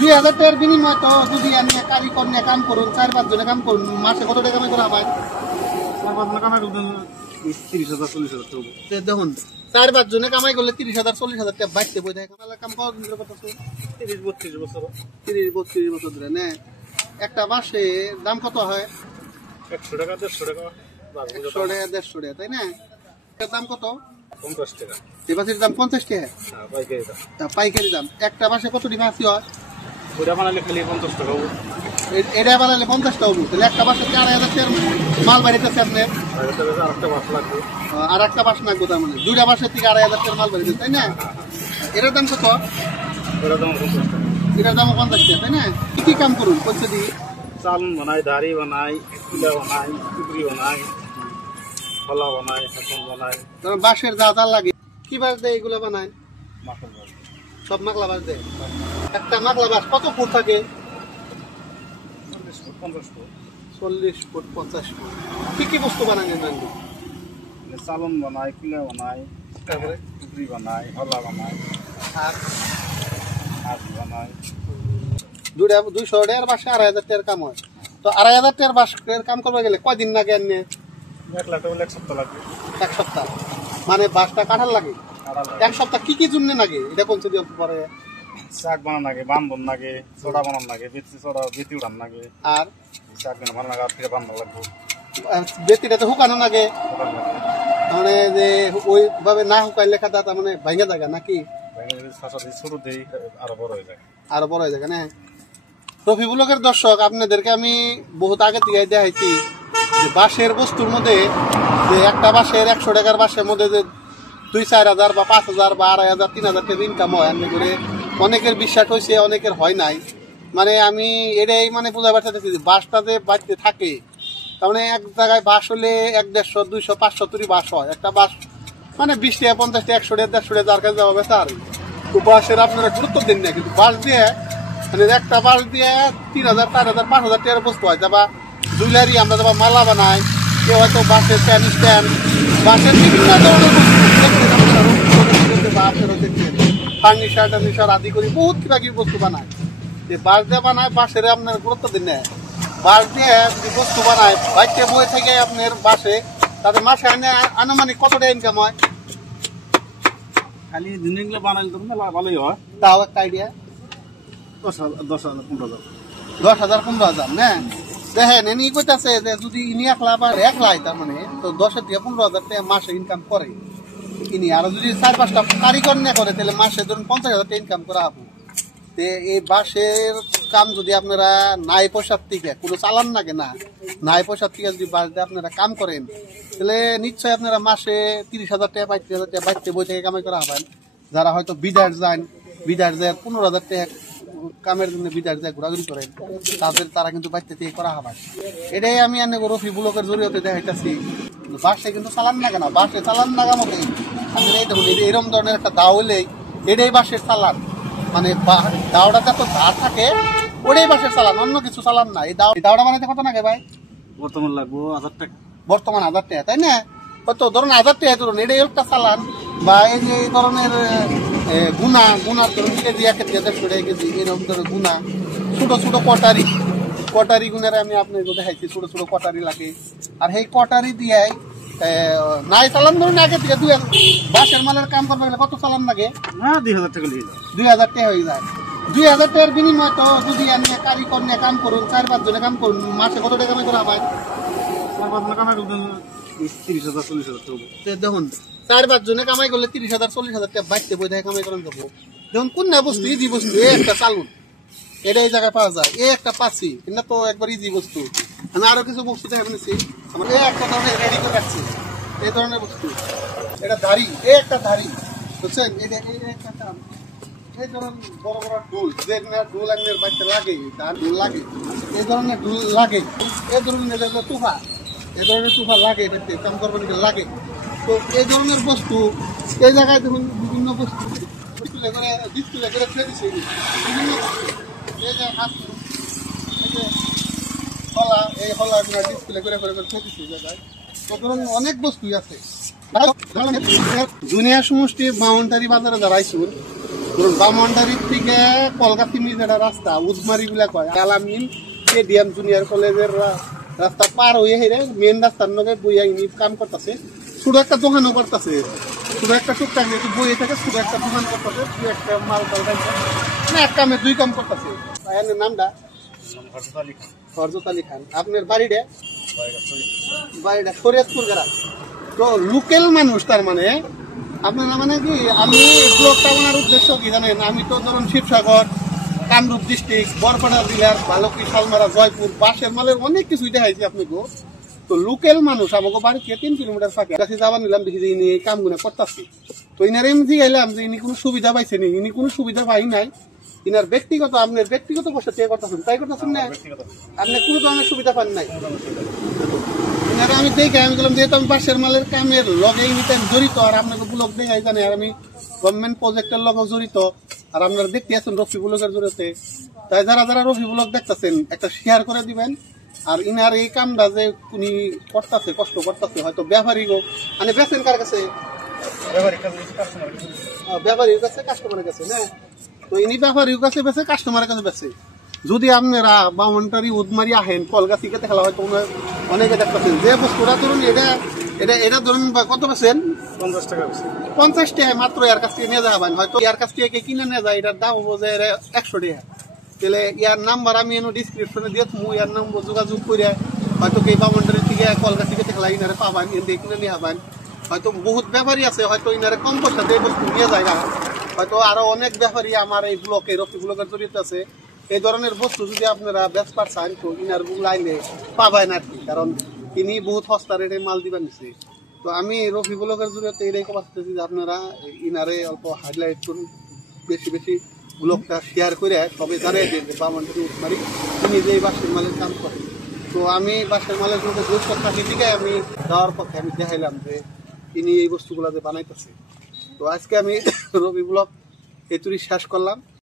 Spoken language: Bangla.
2000 টাকার বিনিময় তো যদি আমি কারিগর নিয়ে কাম করুন 4-5 জনে কাম করুন মাসে কত টাকা কামাই করা হয়? 4-5 কামাই করতে 30,000 40,000 টাকা। দেখুন 4-5 জনে কামাই করলে 30,000 40,000 টাকা বাইতে বই থাকে। কাম পাওয়া কিন্তু কত 30-32 বছর 30-32 বছর ধরে না একটা মাসে দাম কত হয়? 100 টাকা 150 টাকা 100 টাকা 150 টাকা তাই না? এর দাম কত? 50 টাকা। এই মাছের দাম 50 টাকা। হ্যাঁ পাইকারি দাম। পাইকারি দাম। একটা মাসে কতটি মাছ হয়? ওটা বানালে খালি 50 টাকা হবে। এটা বানালে 50 টাকা হবে। তাহলে একটা মাসে 4000 টাকার মাল বাড়িতেছে আপনি। আরেকটা মাছ লাগবে। আর একটা মাস লাগবে তার মানে দুইটা মাসের থেকে 2500 টাকার মাল বাড়িতেছে তাই না? এটার দাম কত? এটার দাম 50 টাকা। এটার দাম 50 টাকা তাই না? কি কাম করুন করছে দি? চালন বানাই, দাড়ি বানাই, কুলা বানাই, টুকরি বানাই, ফলা বানাই, হাসন বানাই। বাঁশের যা যা লাগে কি বাঁশ দেয় এগুলো বানায়? মাখন বানাই। সব মাকলা বাঁশ দেয়। একটা মাকলা বাঁশ কত ফুট থাকে? 40 ফুট 50 ফুট। 40 foot 50 foot. কি বস্তু বানায় জানবো? চালন বানাই, কুলা বানাই, তারপরে টুকরি বানাই, হলা বানাই, আর হাত বানাই। 200 টাকার বাঁশে 2500 টাকার কাম হয়। তো 2500 টাকার বাঁশের কাম করতে গেলে কয়দিন লাগে এনে? 1 লাখ টাকা 1 সপ্তাহ লাগবে। 1 সপ্তাহ। মানে বাঁশটা কাটার লাগে কাটা লাগে। 1 সপ্তাহ কি জন্য লাগে এটা কোন যদি পরে? শাক বানান লাগে, বান্ধন লাগে, সোডা বানান লাগে, বেতি উড়ান লাগে। আর শাক বানান লাগে, আর ফিরে বান্ধন লাগবে। বেতিটা তো শুকানো লাগে। ওটার লাগে। মানে যে ওইভাবে না শুকাইলে খাতা তার মানে ভাঙা জায়গা নাকি? ছোট দেই আরো বড় হয়ে যায়। আরো বড় হয়ে যায় না? রফিবুলকের দর্শক আপনাদেরকে আমি বহুত আগে থেকে দেখাইছি যে বাঁশের বস্তুর মধ্যে যে একটা বাঁশের 100 টাকার বাঁশের মধ্যে যে 2-4 হাজার বা 5,000 বা 2,500 3,000 টাকা ইনকাম হয় এমনি করে অনেকের বিশ্বাস হয়েছে অনেকের হয় নাই। মানে আমি এটাই মানে বোঝা পারতেছি যে বাঁশটা যে বাড়িতে থাকে তার মানে এক জায়গায় বাঁশ হলে 100, 150, 200, 500 তৈরি বাঁশ হয়। একটা বাঁশ মানে 20 টাকা 50 টাকা 100 টাকা 150 টাকা যার কাছে যাওয়া বেচা আর তো বাঁশের আপনারা গুরুত্ব দিন না কিন্তু বাঁশ দিয়ে মানে একটা বাঁশ দিয়ে 3,000 4,000 5,000 টাকার বস্তু হয় বা জুয়েলারি আমরা যাবা মালা বানাই কেউ হয়তো বাঁশের স্ট্যান্ড বাঁশের বিভিন্ন ধরনের ফার্নিচার আদি করি বহুত কিবা কিবি বস্তু বানায় যে বাঁশ দিয়ে বানায় বাঁশের আপনার গুরুত্ব দিন না। বাঁশ দিয়ে যে বস্তু বানায় বাইকে বই থেকে আপনার বাঁশে তাদের মাসে আনুমানিক কত টাকা ইনকাম হয়? খালি দিনগুলো বানাইলে তো মেলা ভালোই হয়। তাও একটা আইডিয়া 10,000 15,000 10,000 15,000 না? দেখেন এনি কইতাছে যে যদি ইনি একলা বা একলাই তার মানে তো 10 থেকে 15,000 টাকা মাসে ইনকাম করে ইনি। আর যদি 4-5টা কারিগর নিয়ে করে তাহলে মাসে ধরুন 50,000 টাকা ইনকাম করা হবে। এই বাঁশের কাম যদি আপনারা নাই পয়সার থেকে কোনো চালান লাগে না নাই পয়সার থেকে যদি বাঁশ দিয়ে আপনারা কাম করেন তাহলে নিশ্চয়ই আপনারা মাসে 30,000 টাকা 35,000 টাকা বাইতে বই থেকে কামাই করা হবেন। যারা হয়তো বিদার যায় 15,000 টাকা কামের জন্য বিদার যায় ঘোরাঘুরি করেন তারা কিন্তু বাইতে থেকে করা হবে। এটাই আমি রফিবুলকের জরিয়তে দেখাইতেছি বাঁশে কিন্তু চালান লাগে না। বাঁশে চালান লাগা মতেই আপনি এই দেখুন এরকম ধরনের একটা দাও হইলেই এটাই বাঁশের চালান। মানে দাওটা যত ধার থাকে ওটাই বাঁশের চালান অন্য কিছু চালান না। এই দাওটা বানাইতে কত লাগে ভাই? বর্তমান লাগবো 1000 টাকা। বর্তমান 1000 টাকা তাই না? কত ধরুন 1000 টাকা ধরুন এটাই একটা চালান বা এই যে এই ধরনের গুনার ধরুন কেজি 1 কেজি 150 টাকা কেজি এরকম ধরনের গুনা ছোট ছোট কটারি গুনের আমি আপনাকে দেখাইছি ছোট ছোট কটারি লাগে। আর সেই কটারি দিয়ে নাই চালান ধরুন আগে থেকে 2,000 বাঁশের মালের কাম করতে গেলে কত চালান লাগে? না 2,000 টাকা লিয়ে যায়। 2,000 টাকা হয়ে যায়। 2,000 টাকার বিনিময় তো যদি আমি কারিগর নিয়ে কাম করুন 4-5 জনে কাম করুন মাসে কত টাকা কামাই করা হয়? 4-5 কামাই করতে 30,000 40,000 টাকা। দেখুন 4-5 জনে কামাই করলে 30,000 40,000 টাকা বাইতে বই থেকে কামাই করেন যাবো। দেখুন কোন না বস্তু ইজি বস্তু একটা চালুন এটা এই জায়গায় পাওয়া যায় একটা পাচ্ছি এটা তো একবার ইজি বস্তু। আমি আরো কিছু বস্তু দেখাবেন আমার একটা ধরনের রেডি করে রাখছি এই ধরনের বস্তু এটা ধারি একটা ধারি বুঝছেন এটা একটা এই ধরনের বড় বড় ডুল যে ডুল আপনার বাড়িতে লাগে তার ডুল লাগে এই ধরনের ডুল লাগে এই ধরনের তুফা এই ধরনের তুফা লাগে এটাতে কাম করবেন লাগে। তো এই ধরনের বস্তু এই জায়গায় দেখুন বিভিন্ন বস্তু ডিসপ্লে করে ছেড়ে দিচ্ছে বিভিন্ন বস্তু এই যে হলা এই হলা ডিসপ্লে করে ছেড়ে দিচ্ছে এই জায়গায় তো ধরুন অনেক বস্তুই আছে। দুনিয়া সমষ্টি বাউন্ডারি বাজারে যারা আইসুন বামন্ডারির থেকে কলকাতা যেটা রাস্তা উজমারি গুলা কয় আলামিন এডিএম জুনিয়র কলেজের রাস্তা পার হয়ে হেরে মেন রাস্তার নগে বইয়া ইনি কাম করতেছে, ছোট একটা দোকানও করতেছে, ছোট একটা টুকটাক একটু বইয়ে থাকে, ছোট একটা দোকান করতেছে, দু একটা মাল টাল না এক কামে দুই কাম করতেছে। নামটা হরজত আলী খান। আপনার বাড়িটা শরীয়তপুর গ্রাম। তো লোকাল মানুষ, তার মানে আপনারা মানে কি আমি ব্লগটা ওনার উদ্দেশ্য কি জানেন, আমি তো ধরুন শিবসাগর, কামরূপ ডিস্ট্রিক্ট, বরপাড়া জেলার ভালুকি, শালমারা, জয়পুর, বাঁশের মালের অনেক কিছুই দেখাইছি আপনাকে। তো লোকাল মানুষ আমাকে বাড়ি থেকে 3 কিলোমিটার ফাঁকে কাছে যাবার নিলাম, দেখি যে ইনি এই কামগুলো করতেছি। তো ইনার এমনি গেলাম যে ইনি কোনো সুবিধা পাইছেন, ইনি কোনো সুবিধা পাই নাই, ইনার ব্যক্তিগত আপনার ব্যক্তিগত বসে তে করতেছেন, তাই করতেছেন না, আপনি কোনো ধরনের সুবিধা পান নাই। ইনারে আমি দেখে আমি বললাম যেহেতু আমি বাঁশের মালের কামের লগে ইনিতে জড়িত, আর আপনাকে ব্লগ দেখাই জানে, আর আমি গভর্নমেন্ট প্রজেক্টের লগে জড়িত, আর আপনারা দেখতে আছেন রফি ব্লগের জড়িতে, তাই যারা যারা রফি ব্লগ দেখতেছেন একটা শেয়ার করে দিবেন। আর ইনার এই কামটা যে উনি করতেছে, কষ্ট করতেছে, হয়তো ব্যাপারী গো মানে বেছেন কার কাছে, ব্যাপারীর কাছে, কাস্টমারের কাছে না। তো ইনি ব্যাপারীর কাছে বেছে, কাস্টমারের কাছে বেছে। যদি আপনারা বামন্টারি উদমারি আহেন কলগাছি খেতে খেলা হয়তো অনেকে দেখতেছেন যে বস্তুটা ধরুন এটা এটা এটা ধরুন কত বেছেন 50 টাকা। 50 টাকা মাত্র এর কাছ থেকে নিয়ে যাবেন, হয়তো এর কাছ থেকে কিনে নিয়ে যায়, এটার দাম হবো যে 100 টাকা। তাহলে ইয়ার নাম্বার আমি এনে ডিসক্রিপশনে দিয়ে তুমি ইয়ার নাম্বার যোগাযোগ করে হয়তো কি বামন্টারি থেকে কলগাছি খেতে খেলা ইনারে পাবেন, এনে কিনে নিয়ে হবেন। হয়তো বহুত ব্যাপারী আছে হয়তো ইনারে কম পয়সা দিয়ে বস্তু নিয়ে যায় না, হয়তো আরো অনেক ব্যাপারী আমার এই ব্লকে রফি ব্লকের জড়িত আছে। এই ধরনের বস্তু যদি আপনারা বেচপার চান তো ইনার লাইনে পাবেন আর কি, কারণ তিনি বহুত সস্তা রেটে মাল দিবেন নিচ্ছে। তো আমি রফি ব্লকের জড়িত এটাই করতেছি যে আপনারা ইনারে অল্প হাইলাইট করুন, বেশি বেশি ব্লগটা শেয়ার করে সবাই জানাই দিন যে বামন্টারি উদমারি তিনি যে এই বাঁশের মালের কাম করেন। তো আমি বাঁশের মালের মধ্যে গুরুত্ব থাকি দিকে আমি যাওয়ার পক্ষে আমি দেখাইলাম যে তিনি এই বস্তুগুলা যে বানাইতেছে। তো আজকে আমি রবি ব্লগ এতুরি শেষ করলাম।